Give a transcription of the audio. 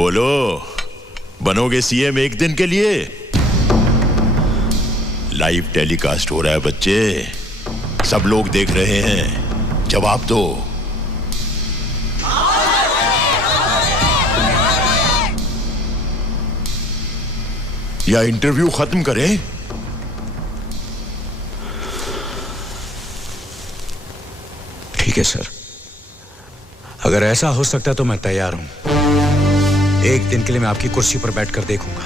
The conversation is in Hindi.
बोलो, बनोगे सीएम एक दिन के लिए? लाइव टेलीकास्ट हो रहा है बच्चे, सब लोग देख रहे हैं, जवाब दो। या इंटरव्यू खत्म करें? ठीक है सर, अगर ऐसा हो सकता है तो मैं तैयार हूं। एक दिन के लिए मैं आपकी कुर्सी पर बैठकर देखूंगा।